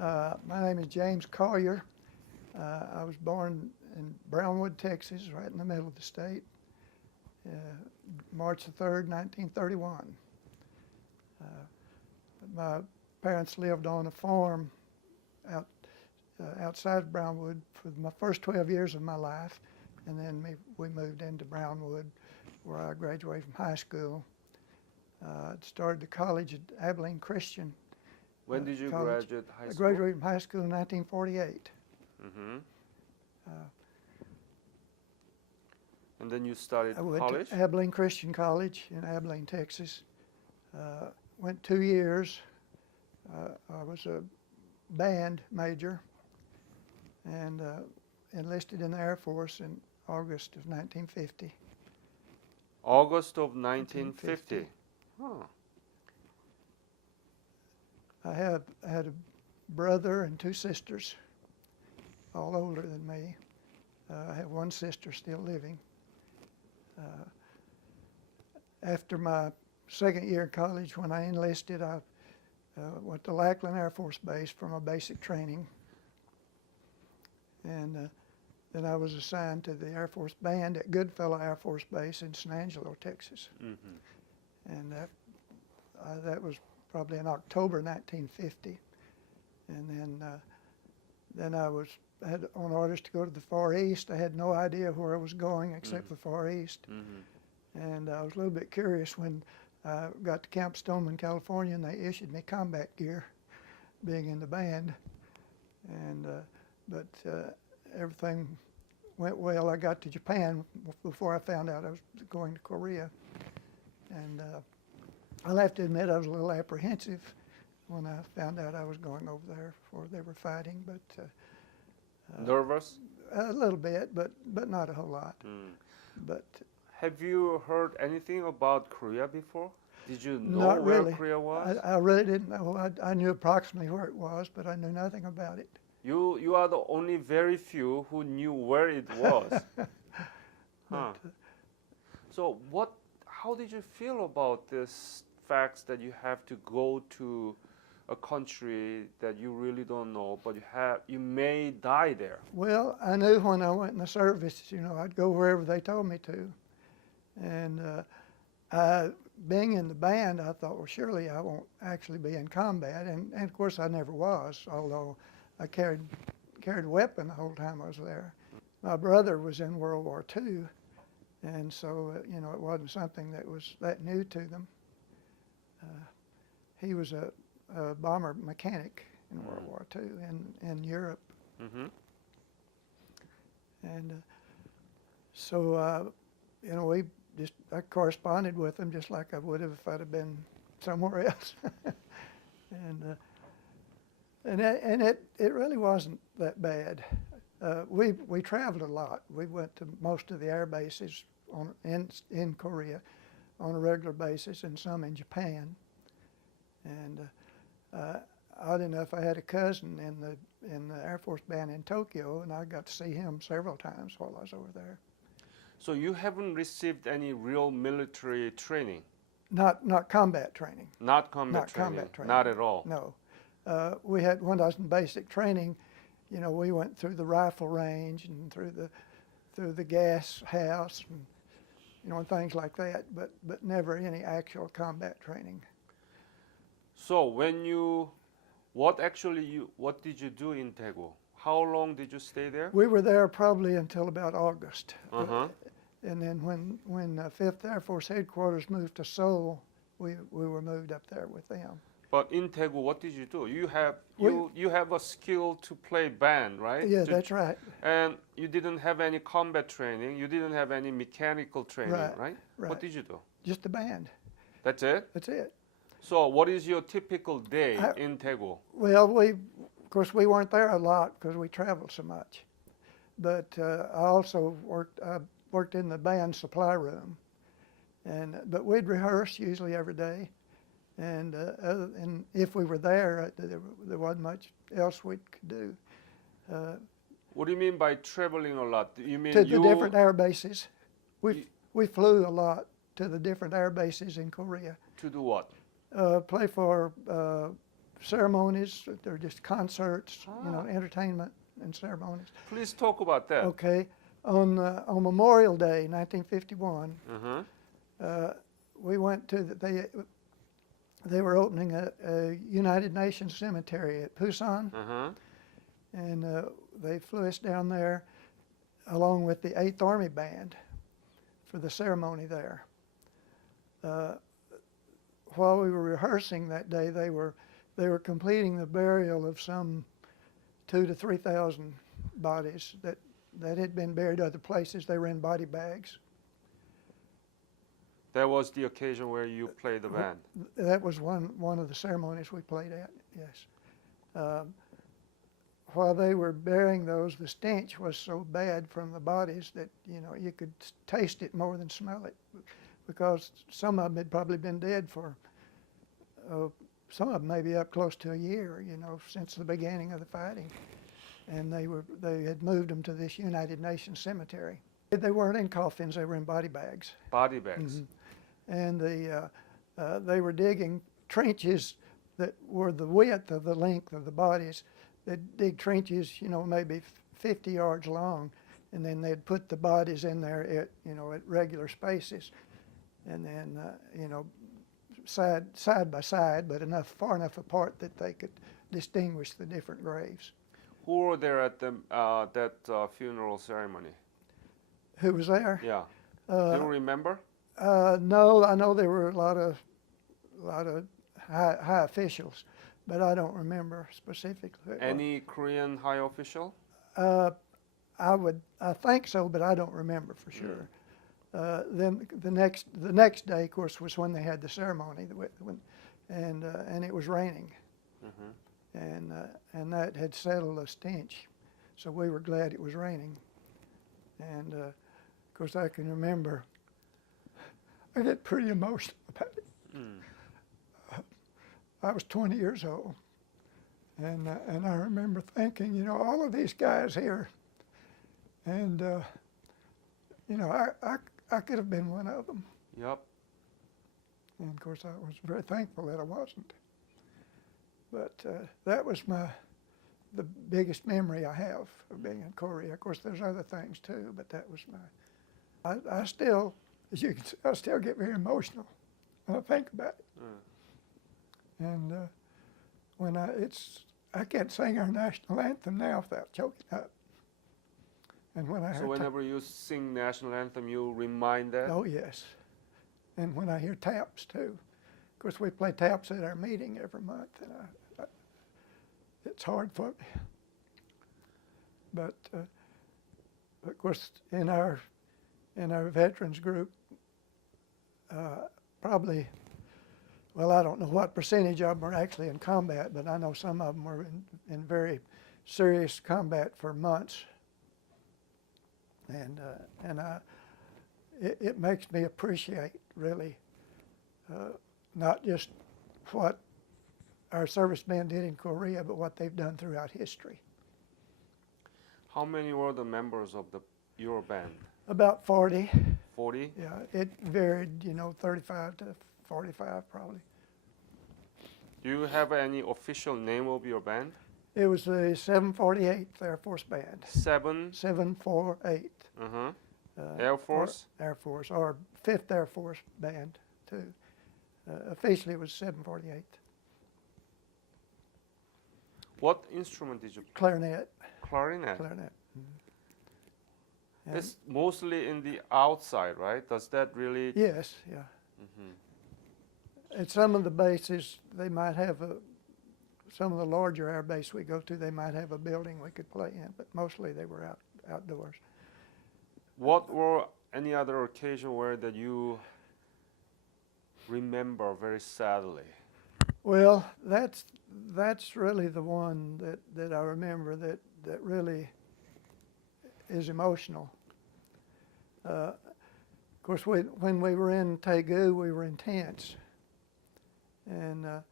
My name is James Cawyer. I was born in Brownwood, Texas, right in the middle of the state, March the 3rd, 1931. My parents lived on a farm outside of Brownwood for my first 12 years of my life, and then we moved into Brownwood, where I graduated from high school. Started the college at Abilene Christian. When did you College. graduate high I school? graduated from high school in 1948. Mm-hmm. And then you started I went college? to Abilene Christian College in Abilene, Texas. Went 2 years. I was a band major and enlisted in the Air Force in August of 1950. August of 1950. Huh. I had a brother and 2 sisters, all older than me. I have 1 sister still living. After my second year in college, when I enlisted, I went to Lackland Air Force Base for my basic training. And then I was assigned to the Air Force Band at Goodfellow Air Force Base in San Angelo, Texas. Mm-hmm. And that was probably in October 1950. And then I had on orders to go to the Far East. I had no idea where I was going except the Far East. Mm-hmm. And I was a little bit curious when I got to Camp Stoneman, California, and they issued me combat gear, being in the band. And but everything went well. I got to Japan before I found out I was going to Korea. And I'll have to admit I was a little apprehensive when I found out I was going over there before they were fighting, but Nervous? a little bit, but not a whole lot. Mm. But Have you heard anything about Korea before? Did you know not where really. Korea was? I really didn't know. I knew approximately where it was, but I knew nothing about it. You are the only very few who knew where it was. Huh. So how did you feel about this facts that you have to go to a country that you really don't know, but you may die there? Well, I knew when I went in the service, I'd go wherever they told me to. And being in the band, I thought, well, surely I won't actually be in combat. And of course, I never was, although I carried a weapon the whole time I was there. My brother was in World War II, and so, it wasn't something that was that new to them. He was a bomber mechanic in World War II in Europe. Mm-hmm. And so, I corresponded with him just like I would have if I'd have been somewhere else. And it really wasn't that bad. We traveled a lot. We went to most of the air bases in Korea on a regular basis, and some in Japan. And odd enough, I had a cousin in the Air Force Band in Tokyo, and I got to see him several times while I was over there. So you haven't received any real military training? Not combat training. Not combat training. Not at all? No. When I was in basic training, we went through the rifle range and through the gas house and things like that, but never any actual combat training. So what did you do in Daegu? How long did you stay there? We were there probably until about August. Uh-huh. And then when 5th Air Force Headquarters moved to Seoul, we were moved up there with them. But in Daegu, what did you do? You have a skill to play band, right? Yeah, that's right. And you didn't have any combat training. You didn't have any mechanical training, right? Right. What did you do? Just the band. That's it? That's it. So what is your typical day in Daegu? Well, of course, we weren't there a lot because we traveled so much. But I also worked in the band supply room, but we'd rehearse usually every day. And if we were there, there wasn't much else we could do. What do you mean by traveling a lot? You mean to the different air bases. We flew a lot to the different air bases in Korea. To do what? Play for ceremonies. They're just concerts, you know, Ah. entertainment and ceremonies. Please talk about that. Okay, on Memorial Day, 1951, Uh-huh. we went to they were opening a United Nations cemetery at Pusan, Uh-huh. and they flew us down there along with the 8th Army Band for the ceremony there. While we were rehearsing that day, they were completing the burial of some 2,000 to 3,000 bodies that had been buried other places. They were in body bags. That was the occasion where you played the band. That was one of the ceremonies we played at. Yes. While they were burying those, the stench was so bad from the bodies that, you know, you could taste it more than smell it, because some of them had probably been dead for, some of them maybe up close to a year, you know, since the beginning of the fighting. And they had moved them to this United Nations cemetery. They weren't in coffins, they were in body bags. Body bags. Mm-hmm. And they were digging trenches that were the width of the length of the bodies. They'd dig trenches, you know, maybe 50 yards long, and then they'd put the bodies in there at, you know, at regular spaces, and then, you know, side by side, but far enough apart that they could distinguish the different graves. Who were there at the that funeral ceremony? Who was there? Yeah. Do you remember? No, I know there were a lot of high officials, but I don't remember specifically. Any Korean high official? I think so, but I don't remember for sure. Then the next day, of course, was when they had the ceremony, and it was raining, and that had settled a stench, so we were glad it was raining. And of course, I can remember. I get pretty emotional about it. I was 20 years old, and I remember thinking, you know, all of these guys here, and you know, I could have been one of them. Yep. And of course, I was very thankful that I wasn't. But that was the biggest memory I have of being in Korea. Of course, there's other things too, but that was I still, as you can see, I still get very emotional when I think about it. And when I can't sing our national anthem now without choking up. And when I So whenever you sing national anthem, you remind that? Oh, yes. And when I hear taps, too. Of course, we play taps at our meeting every month, and it's hard for me. But, of course, in our veterans group, probably, well, I don't know what percentage of them are actually in combat, but I know some of them were in very serious combat for months. And it makes me appreciate, really, not just what our servicemen did in Korea, but what they've done throughout history. How many were the members of your band? About 40. 40? Yeah, it varied, you know, 35 to 45 probably. Do you have any official name of your band? It was the 748th Air Force Band. 748. Uh-huh. Air Force? Air Force, or 5th Air Force Band, too. Officially, it was 748th. What instrument did you play? Clarinet. Clarinet. Clarinet. Mm-hmm. It's mostly in the outside, right? Does that really? Yes, yeah. At some of the bases, they might have some of the larger air base we go to, they might have a building we could play in, but mostly they were outdoors. What were any other occasion where that you remember very sadly? Well, that's really the one that I remember that really is emotional. Of course, when we were in Taegu, we were in tents. And of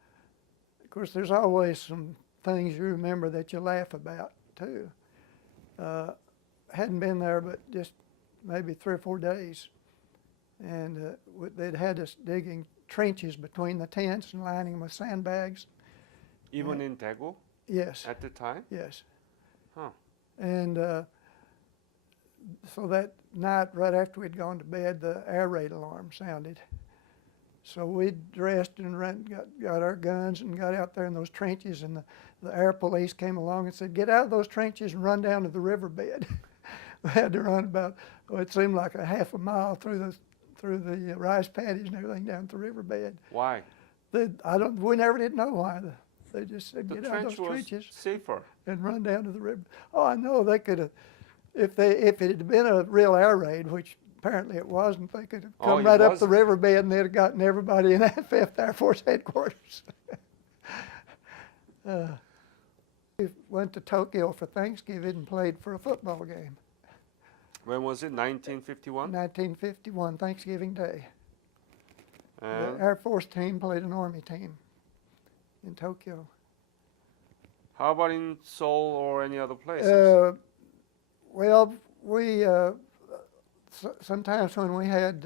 course, there's always some things you remember that you laugh about, too. Hadn't been there but just maybe 3 or 4 days. And they'd had us digging trenches between the tents and lining them with sandbags. Even in Daegu Yes, at the time? yes. Huh. And so that night, right after we'd gone to bed, the air raid alarm sounded. So we dressed and got our guns and got out there in those trenches, and the air police came along and said, "Get out of those trenches and run down to the riverbed." We had to run about, it seemed like a half a mile through the rice paddies and everything down to the riverbed. Why? We never did know why. They just said, The "Get out of trench those was trenches safer. and run down to the river." Oh, I know they could have, if it had been a real air raid, which apparently it wasn't, they could have Oh, come it right up the wasn't? riverbed and they'd have gotten everybody in that 5th Air Force headquarters. We went to Tokyo for Thanksgiving and played for a football game. When was it? 1951? 1951, Thanksgiving Day. The And Air Force team played an Army team in Tokyo. how about in Seoul or any other places? Well, we sometimes when we had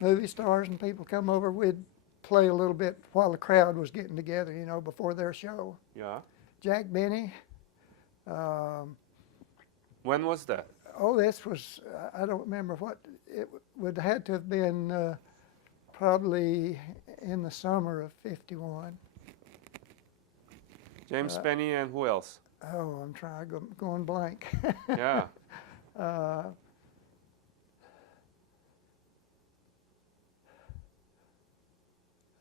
movie stars and people come over, we'd play a little bit while the crowd was getting together, before their show. Yeah. Jack Benny. When was that? This was, I don't remember what, it would have had to have been probably in the summer of '51. James Benny and who else? I'm trying, going blank. Yeah.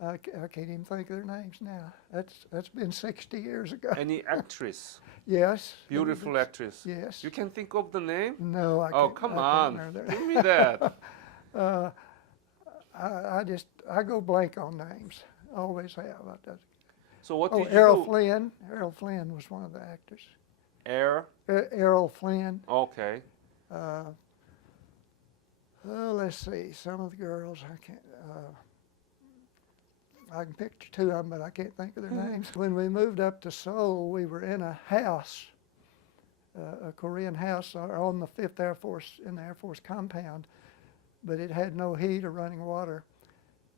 I can't even think of their names now. That's been 60 years ago. Any actress? Yes. Beautiful actress? Yes. You can think of the name? No, I can't. Oh, come I can't on. remember Give me that. I go blank on names. Always have. So what did you Errol do? Flynn. Errol Flynn was one of the actors. Errol Flynn. Okay. Let's see. Some of the girls I can't. I can picture 2 of them, but I can't think of their names. When we moved up to Seoul, we were in a house, a Korean house on the 5th Air Force, in the Air Force compound, but it had no heat or running water.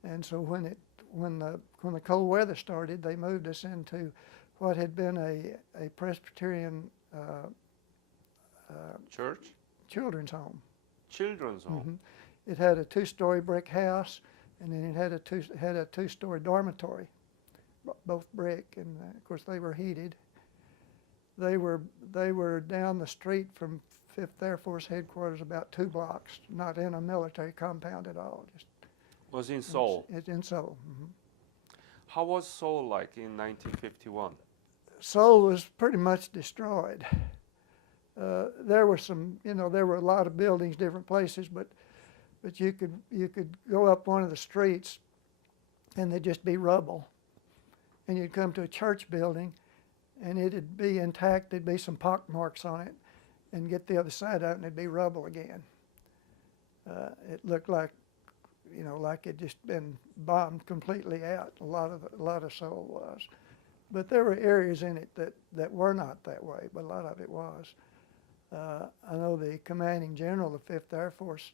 And so when the cold weather started, they moved us into what had been a Presbyterian Church? children's home. Children's home. It had a 2-story brick house, and then it had a 2-story dormitory, both brick, and of course they were heated. They were down the street from 5th Air Force headquarters about 2 blocks, not in a military compound at all. Was in Seoul. It's in Seoul. How was Seoul like in 1951? Seoul was pretty much destroyed. There were there were a lot of buildings, different places, but you could go up one of the streets and there'd just be rubble. And you'd come to a church building and it'd be intact, there'd be some pock marks on it, and get the other side out and it'd be rubble again. It looked like, like it'd just been bombed completely out. A lot of Seoul was. But there were areas in it that were not that way, but a lot of it was. I know the commanding general of 5th Air Force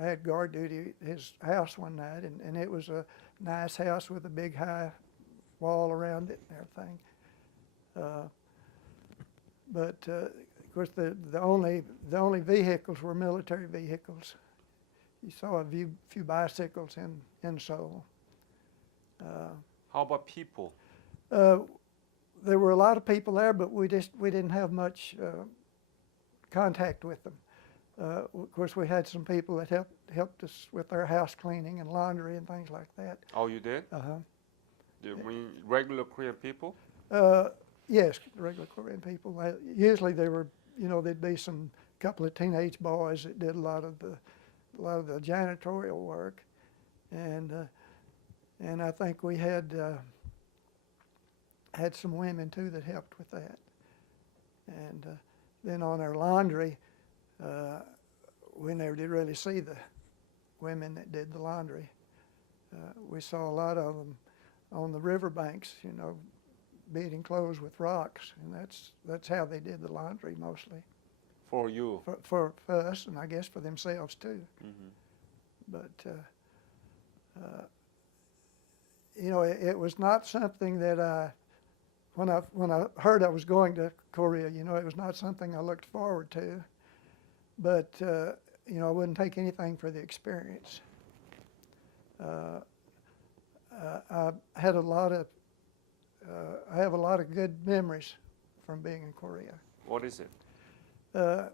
had guard duty at his house one night, and it was a nice house with a big high wall around it and everything. But of course, the only vehicles were military vehicles. You saw a few bicycles in Seoul. How about people? There were a lot of people there, but we didn't have much contact with them. Of course, we had some people that helped us with their house cleaning and laundry and things like that. Oh, you did? You mean regular Korean people? Yes, regular Korean people. Usually they were, there'd be some couple of teenage boys that did a lot of the janitorial work, and I think we had some women too that helped with that. And then on our laundry, we never did really see the women that did the laundry. We saw a lot of them on the riverbanks, beating clothes with rocks, and that's how they did the laundry mostly. For you? For us, and I guess for themselves too. But it was not something that when I heard I was going to Korea, you know, it was not something I looked forward to, but you know, I wouldn't take anything for the experience. I had a lot of I have a lot of good memories from being in Korea. What is it?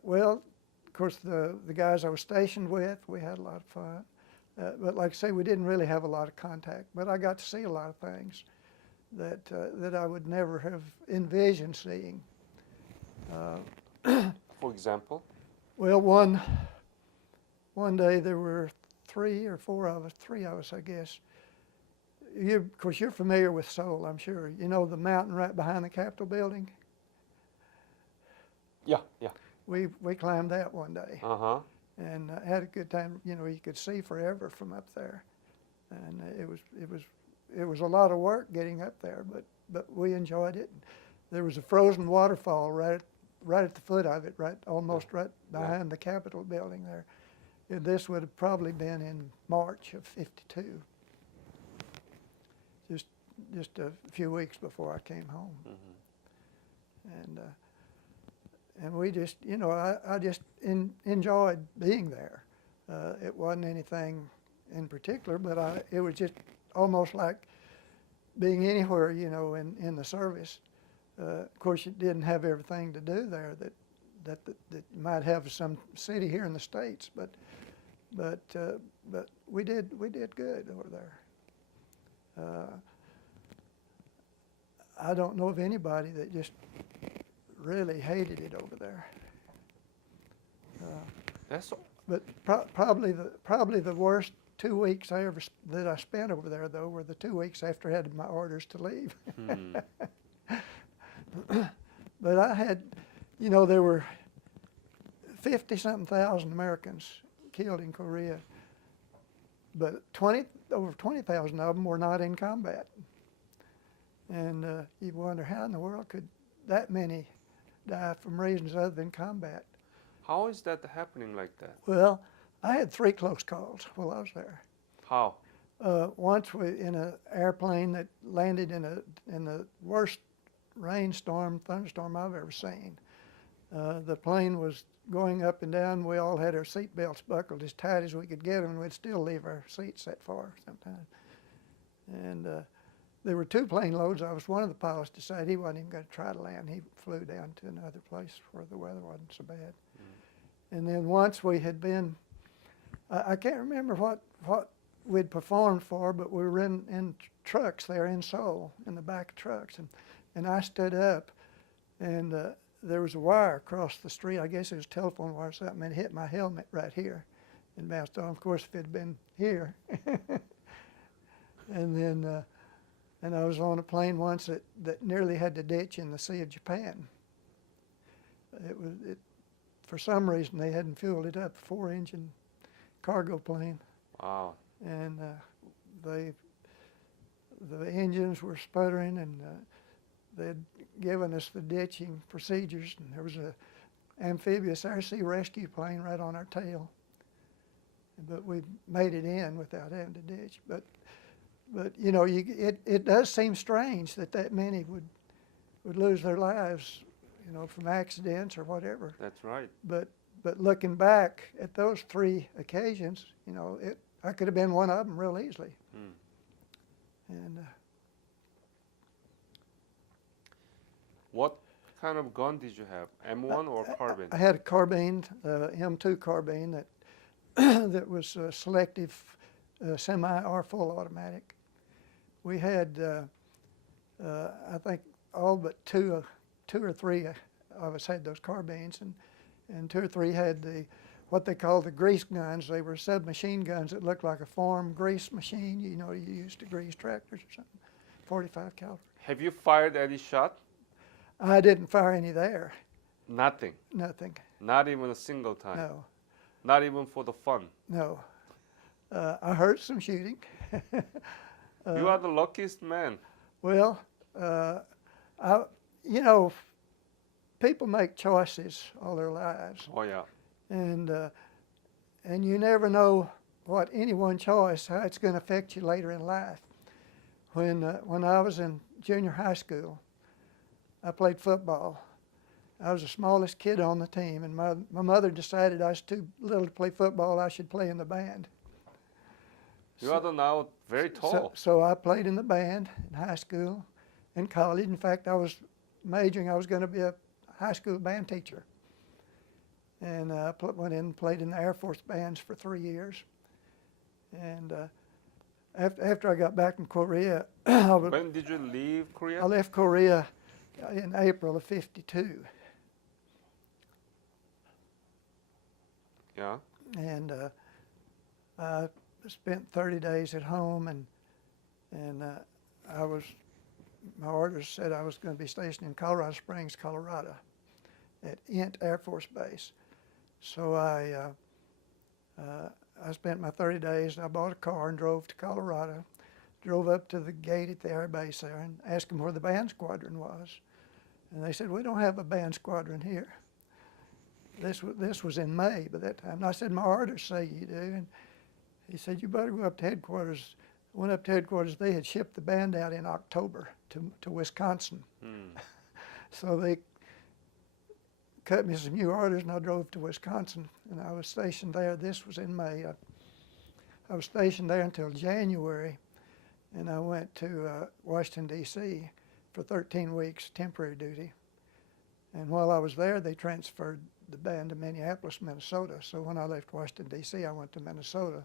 Well, of course, the guys I was stationed with, we had a lot of fun. But like I say, we didn't really have a lot of contact. But I got to see a lot of things that I would never have envisioned seeing. For example? Well, one day there were three of us, I guess. Of course, you're familiar with Seoul, I'm sure. You know the mountain right behind the Capitol building? Yeah, yeah. We climbed that one day Uh-huh. and had a good time. You know, you could see forever from up there, and it was a lot of work getting up there, but we enjoyed it. There was a frozen waterfall right at the foot of it, almost right behind the Capitol building there. And this would have probably been in March of '52. Just a few weeks before I came home. Mm-hmm. And we just, you know, I just enjoyed being there. It wasn't anything in particular, but it was just almost like being anywhere, you know, in the service. Of course, you didn't have everything to do there that you might have some city here in the States, but we did good over there. I don't know of anybody that just really hated it over there. That's But probably the worst 2 weeks that I spent over there, though, were the 2 weeks after I had my orders to leave. But I had, you know, there were 50-something thousand Americans killed in Korea, but over 20,000 of them were not in combat. And you wonder how in the world could that many die from reasons other than combat. How is that happening like that? Well, I had 3 close calls while I was there. How? Once in an airplane that landed in the worst thunderstorm I've ever seen. The plane was going up and down. We all had our seat belts buckled as tight as we could get them, and we'd still leave our seats that far sometimes. And there were 2 plane loads. One of the pilots decided he wasn't even going to try to land. He flew down to another place where the weather wasn't so bad. And then once we had been, I can't remember what we'd performed for, but we were in trucks there in Seoul, in the back of trucks. And I stood up, and there was a wire across the street. I guess it was a telephone wire or something, and it hit my helmet right here and bounced off. Of course, if it had been here. And then, and I was on a plane once that nearly had to ditch in the Sea of Japan. For some reason, they hadn't fueled it up, a 4-engine cargo plane. Wow. And the engines were sputtering, and they'd given us the ditching procedures, and there was a amphibious air sea rescue plane right on our tail. But we made it in without having to ditch. But you know, it does seem strange that many would lose their lives, you know, from accidents or whatever. That's right. But looking back at those 3 occasions, you know, I could have been one of them real easily. And what kind of gun did you have? M1 or carbine? I had a carbine, M2 carbine that that was selective semi or full automatic. We had, I think, all but two or three of us had those carbines, and 2 or 3 had what they call the grease guns. They were submachine guns that looked like a farm grease machine. You know, you used to grease tractors or something. 45 caliber. Have you fired any shot? I didn't fire any there. Nothing. Nothing. Not even a single time. No. Not even for the fun. No. I heard some shooting. You are the luckiest man. Well, you know, people make choices all their lives, Oh yeah. and you never know what any one choice, how it's going to affect you later in life. When I was in junior high school, I played football. I was the smallest kid on the team, and my mother decided I was too little to play football. I should play in the band. You are now very tall. So I played in the band in high school and college. In fact, I was majoring. I was going to be a high school band teacher. And I went in and played in the Air Force bands for 3 years. And after I got back from Korea, When did you leave Korea? I left Korea in April of '52. Yeah. And I spent 30 days at home, and my orders said I was going to be stationed in Colorado Springs, Colorado, at Ent Air Force Base. So I spent my 30 days, and I bought a car and drove to Colorado, drove up to the gate at the air base there and asked them where the band squadron was. And they said, "We don't have a band squadron here." This was in May by that time. And I said, "My orders say you do." And he said, "You better go up to headquarters." Went up to headquarters. They had shipped the band out in October to Wisconsin. So they cut me some new orders, and I drove to Wisconsin, and I was stationed there. This was in May. I was stationed there until January, and I went to Washington, D.C. for 13 weeks temporary duty. And while I was there, they transferred the band to Minneapolis, Minnesota. So when I left Washington, D.C., I went to Minnesota,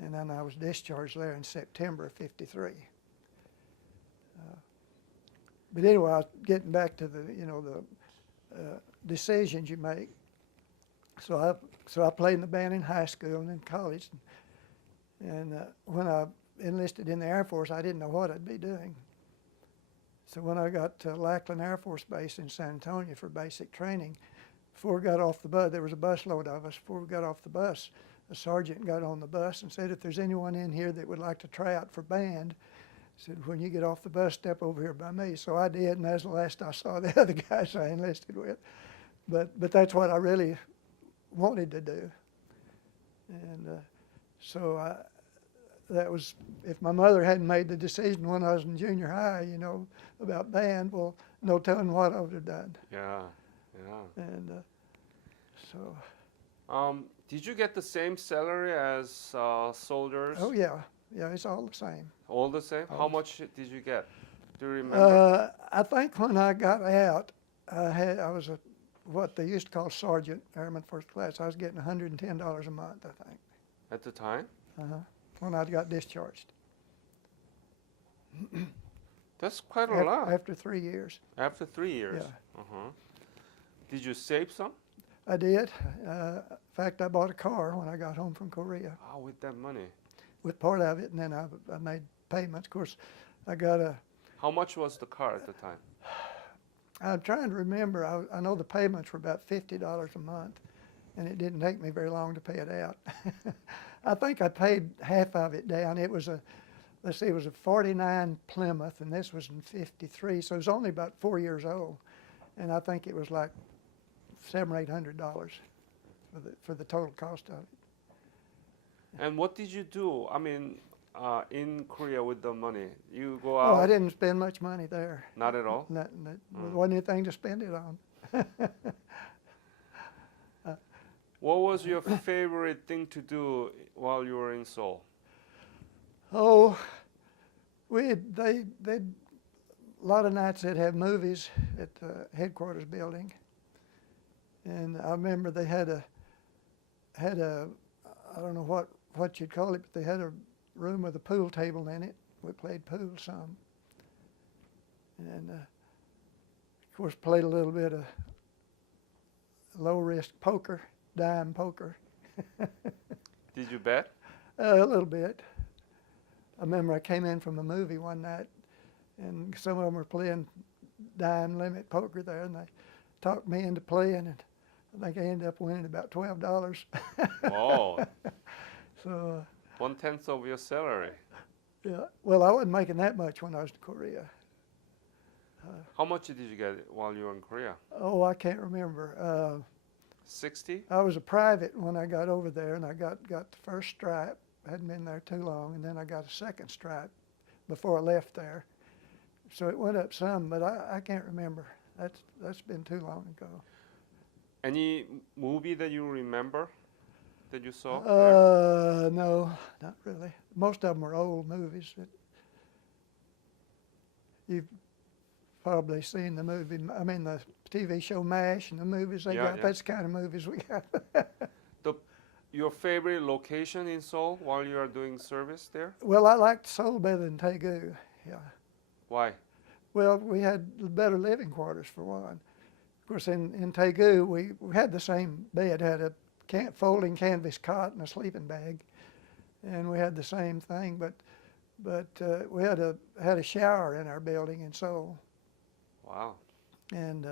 and then I was discharged there in September of '53. But anyway, I was getting back to the decisions you make. So I played in the band in high school and in college, and when I enlisted in the Air Force, I didn't know what I'd be doing. So when I got to Lackland Air Force Base in San Antonio for basic training, before we got off the bus, there was a busload of us. Before we got off the bus, a sergeant got on the bus and said, "If there's anyone in here that would like to try out for band," said, "when you get off the bus, step over here by me." So I did, and that's the last I saw the other guys I enlisted with. But that's what I really wanted to do. And that was, if my mother hadn't made the decision when I was in junior high, about band, well, no telling what I would have done. Yeah. And so. Did you get the same salary as soldiers? Oh yeah, it's all the same. All the same? All How the much did you get? Do you remember? I think when I got out, I was what they used to call sergeant, airman first class. I was getting $110 a month, I think. At the time? When I got discharged. That's quite a lot. After 3 years. After 3 years? Yeah. Did you save some? I did. In fact, I bought a car when I got home from Korea. Oh, with that money. With part of it, and then I made payments. Of course, I got a... How much was the car at the time? I'm trying to remember. I know the payments were about $50 a month, and it didn't take me very long to pay it out. I think I paid half of it down. It was it was a '49 Plymouth, and this was in '53, so it was only about 4 years old, and I think it was like $700 or $800 for the total cost of it. And what did you do? I mean, in Korea with the money, you go out. Oh, I didn't spend much money there. Not at all. There wasn't anything to spend it on. What was your favorite thing to do while you were in Seoul? Oh, a lot of nights they'd have movies at the headquarters building, and I remember they had a I don't know what you'd call it, but they had a room with a pool table in it. We played pool some, and of course played a little bit of low risk poker, dime poker. Did you bet? A little bit. I remember I came in from a movie one night, and some of them were playing dime limit poker there, and they talked me into playing, and I think I ended up winning about $12. Oh. So. 1/10 of your salary. Yeah. Well, I wasn't making that much when I was in Korea. How much did you get while you were in Korea? Oh, I can't remember. 60? I was a private when I got over there, and I got the first stripe. I hadn't been there too long, and then I got a second stripe before I left there. so it went up some, but I can't remember. That's been too long ago. Any movie that you remember that you saw there? No, not really. Most of them are old movies. You've probably seen the movie, I mean the TV show MASH and the movies they got. Yeah. That's the kind of movies we got. Your favorite location in Seoul while you are doing service there? Well, I liked Seoul better than Daegu, yeah. Why? Well, we had better living quarters for one. Of course, in Daegu, we had the same bed, had a folding canvas cot and a sleeping bag, and we had the same thing, but we had a shower in our building in Seoul. Wow. And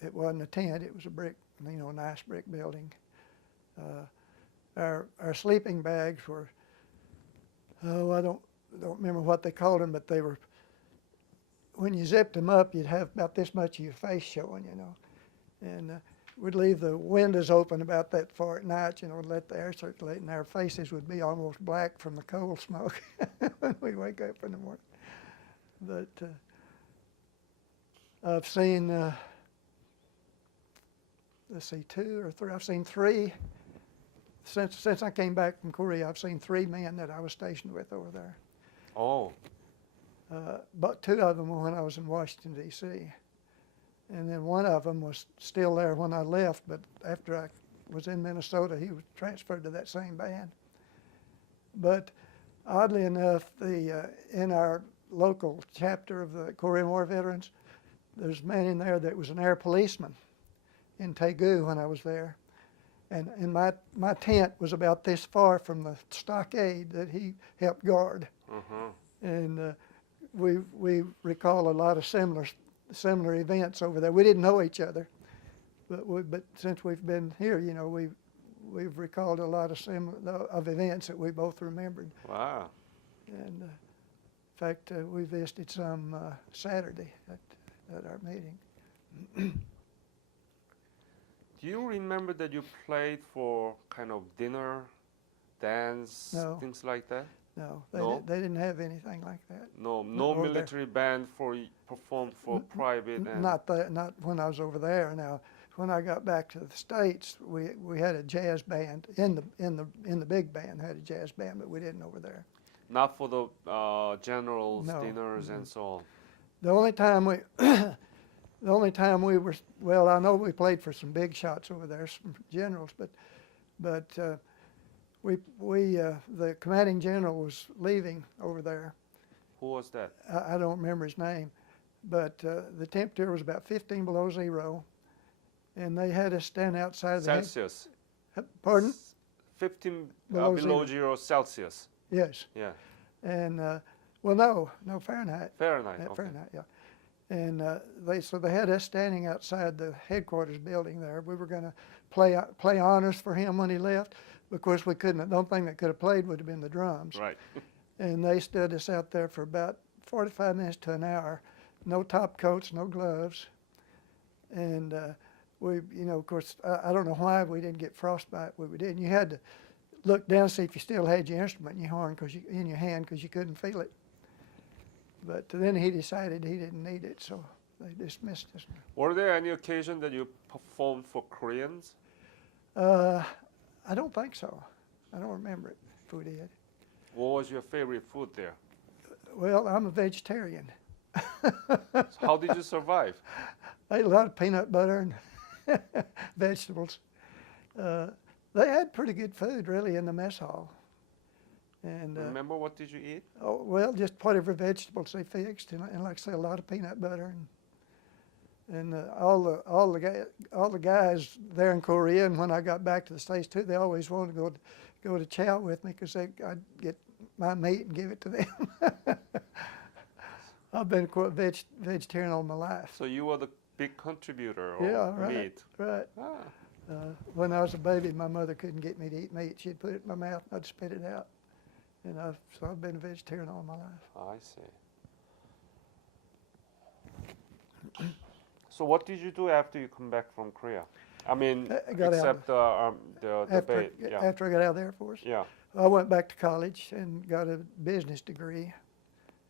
it wasn't a tent, it was a brick, nice brick building. Our sleeping bags were, I don't remember what they called them, but they were, when you zipped them up, you'd have about this much of your face showing, and we'd leave the windows open about that far at night, let the air circulate, and our faces would be almost black from the coal smoke when we'd wake up in the morning. But I've seen, let's see, 2 or 3, I've seen 3. Since I came back from Korea, I've seen 3 men that I was stationed with over there. Oh. But 2 of them were when I was in Washington, D.C. And then one of them was still there when I left, but after I was in Minnesota, he was transferred to that same band. But oddly enough, in our local chapter of the Korean War veterans, there's a man in there that was an air policeman in Daegu when I was there. And my tent was about this far from the stockade that he helped guard. Uh-huh. And we recall a lot of similar events over there. We didn't know each other, but since we've been here, we've recalled a lot of events that we both remembered. Wow. And in fact, we visited some Saturday at our meeting. Do you remember that you played for kind of dinner, dance, No. things like that? No, No? they didn't have anything like that. No over there. military band performed for private and Not when I was over there. Now, when I got back to the States, we had a jazz band in the big band had a jazz band, but we didn't over there. not for the generals, No. dinners, and so on. The only time we were, well, I know we played for some big shots over there, some generals, but the commanding general was leaving over there. Who was that? I don't remember his name, but the temperature was about 15 below zero, and they had us stand outside the Celsius. Pardon? 15 Below below zero. 0 Celsius. Yes. Yeah. And no, Fahrenheit. Fahrenheit. Okay. Fahrenheit, yeah. And they had us standing outside the headquarters building there. We were going to play honors for him when he left. Of course, we couldn't. The only thing that could have played would have been the drums. Right. And they stood us out there for about 45 minutes to an hour. No top coats, no gloves. And we, of course, I don't know why we didn't get frostbite. We did. And you had to look down and see if you still had your instrument in your horn, in your hand, because you couldn't feel it. But then he decided he didn't need it, so they dismissed us. Were there any occasion that you performed for Koreans? I don't think so. I don't remember it if we did. What was your favorite food there? Well, I'm a vegetarian. So how did you survive? I ate a lot of peanut butter and vegetables. They had pretty good food, really, in the mess hall. And Remember, what did you eat? oh, well, just whatever vegetables they fixed, and like I say, a lot of peanut butter, and all the guys there in Korea. And when I got back to the States too, they always wanted to go to chow with me because I'd get my meat and give it to them. I've been a vegetarian all my life. So you were the big contributor of Yeah, right. meat. Right. Ah. When I was a baby, my mother couldn't get me to eat meat. She'd put it in my mouth, and I'd spit it out. And so I've been a vegetarian all my life. I see. So what did you do after you come back from Korea? I mean, I got except the debate. Yeah. After I got out of the Air Force, Yeah. I went back to college and got a business degree.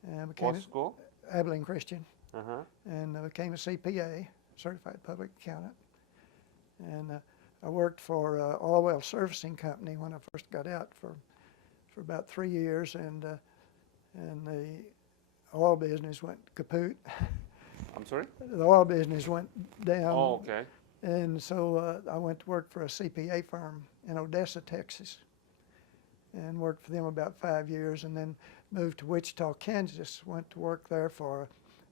and became What school? Abilene Christian, Uh-huh. and became a CPA, Certified Public Accountant. And I worked for an oil well servicing company when I first got out for about 3 years, and the oil business went kaput. I'm sorry? The oil business went down. Oh, okay. And so I went to work for a CPA firm in Odessa, Texas, and worked for them about 5 years, and then moved to Wichita, Kansas. Went to work there for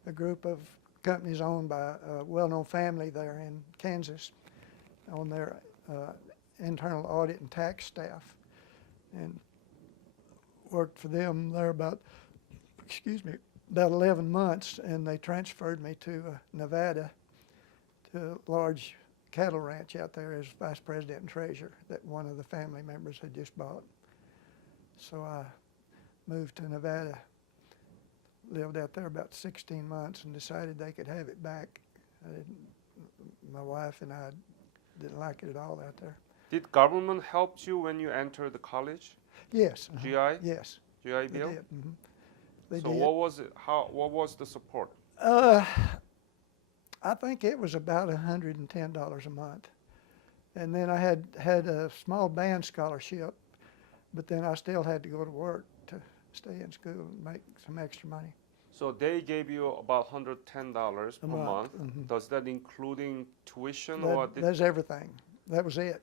a group of companies owned by a well-known family there in Kansas on their internal audit and tax staff, and worked for them there about 11 months, and they transferred me to Nevada, to a large cattle ranch out there as vice president and treasurer that one of the family members had just bought. So I moved to Nevada, lived out there about 16 months, and decided they could have it back. My wife and I didn't like it at all out there. Did government help you when you entered the college? Yes. GI? Yes. GI They Bill? did. They So did. what was it? What was the support? I think it was about $110 a month. And then I had a small band scholarship, but then I still had to go to work to stay in school and make some extra money. So they gave you about $110 per month. Mhm. Does that including tuition or That's everything. That was it.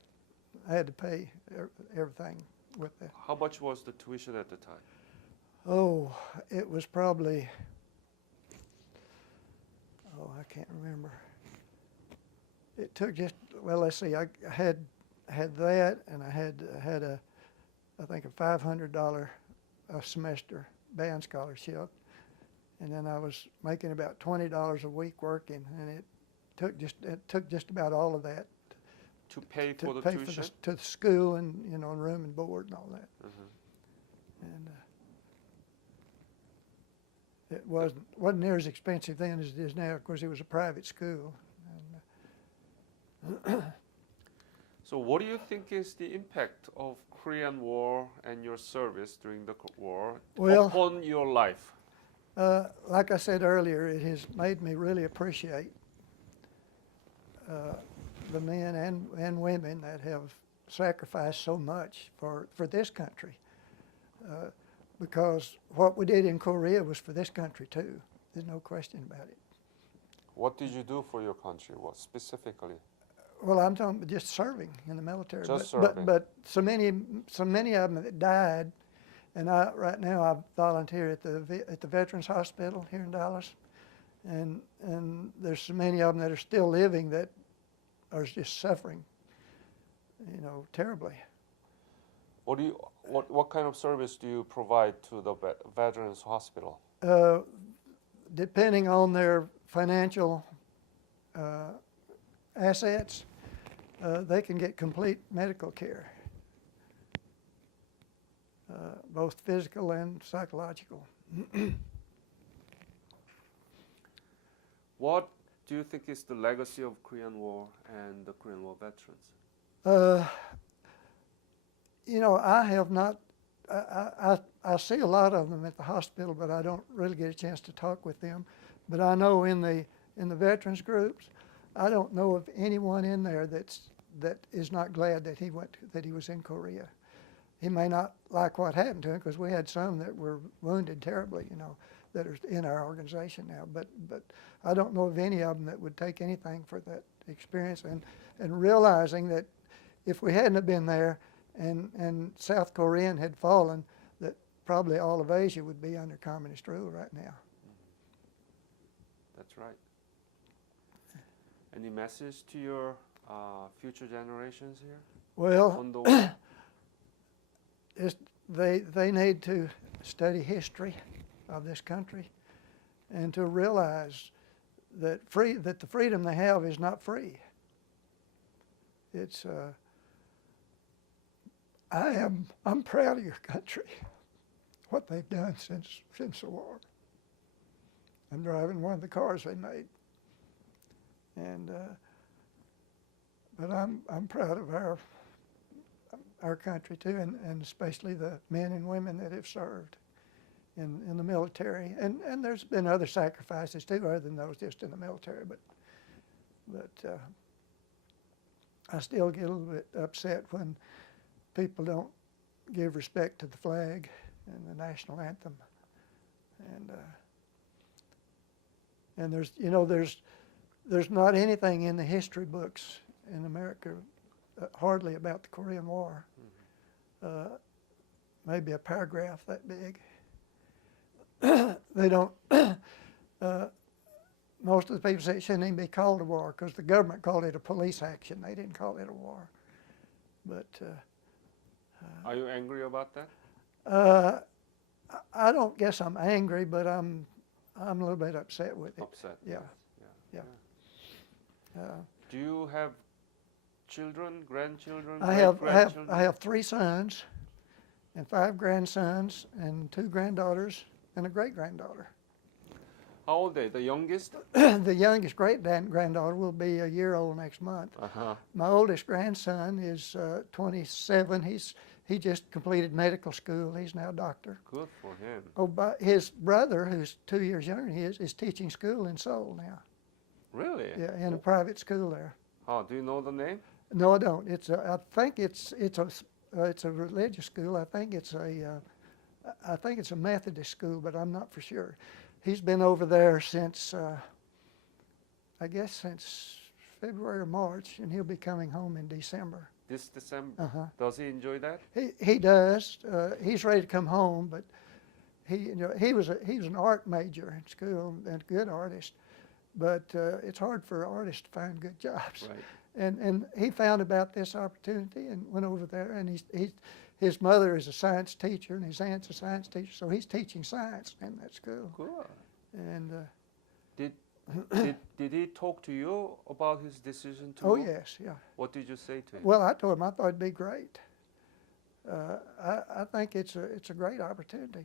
I had to pay everything with that. how much was the tuition at the time? Oh, it was probably, I can't remember. It took just, well, let's see, I had that, and I had a, I think a $500 a semester band scholarship, and then I was making about $20 a week working, and it took just about all of that To pay to for the pay tuition? to the school and room and board and all that. And it wasn't near as expensive then as it is now. Of course, it was a private school. So what do you think is the impact of Korean War and your service during the war upon your life? Like I said earlier, it has made me really appreciate the men and women that have sacrificed so much for this country. Because what we did in Korea was for this country too. There's no question about it. What did you do for your country? What specifically? Well, I'm talking about just serving in the military. Just but, serving. But so many of them that died, and right now I volunteer at the Veterans Hospital here in Dallas, and there's so many of them that are still living that are just suffering, terribly. What kind of service do you provide to the Veterans Hospital? Depending on their financial assets, they can get complete medical care, both physical and psychological. What do you think is the legacy of Korean War and the Korean War veterans? I have not. I see a lot of them at the hospital, but I don't really get a chance to talk with them. But I know in the veterans groups, I don't know of anyone in there that is not glad that he was in Korea. He may not like what happened to him, because we had some that were wounded terribly, that are in our organization now. But I don't know of any of them that would take anything for that experience, and realizing that if we hadn't have been there and South Korea had fallen, that probably all of Asia would be under communist rule right now. That's right. Any message to your future generations here? Well, on the war? they need to study history of this country and to realize that the freedom they have is not free. It's I'm proud of your country, what they've done since the war. I'm driving one of the cars they made, and but I'm proud of our country too, and especially the men and women that have served in the military, and there's been other sacrifices too, other than those just in the military. But I still get a little bit upset when people don't give respect to the flag and the national anthem, and there's not anything in the history books in America hardly about the Korean War. Maybe a paragraph that big. They don't. Most of the people say it shouldn't even be called a war because the government called it a police action. They didn't call it a war. But are you angry about that? I don't guess I'm angry, but I'm a little bit upset with it. Upset. Yeah. Yeah. Yeah. Do you have children, grandchildren, I have great-grandchildren? 3 sons and 5 grandsons and 2 granddaughters and a great-granddaughter. How old are they? The youngest? The youngest great-granddaughter will be a year old next month. Uh-huh. My oldest grandson is 27. He just completed medical school. He's now a doctor. Good for him. Oh, but his brother, who's 2 years younger than he is teaching school in Seoul now. Really? Yeah, in a private school there. Oh, do you know the name? No, I don't. I think it's a religious school. I think it's a Methodist school, but I'm not for sure. He's been over there since I guess since February or March, and he'll be coming home in December. This December? Uh-huh. Does he enjoy that? He does. He's ready to come home, but he was an art major in school and a good artist, but it's hard for artists to find good jobs. Right. And he found about this opportunity and went over there, and his mother is a science teacher and his aunt's a science teacher, so he's teaching science in that school. Good. And did he talk to you about his decision to oh move? yes, yeah. What did you say to him? Well, I told him I thought it'd be great. I think it's a great opportunity.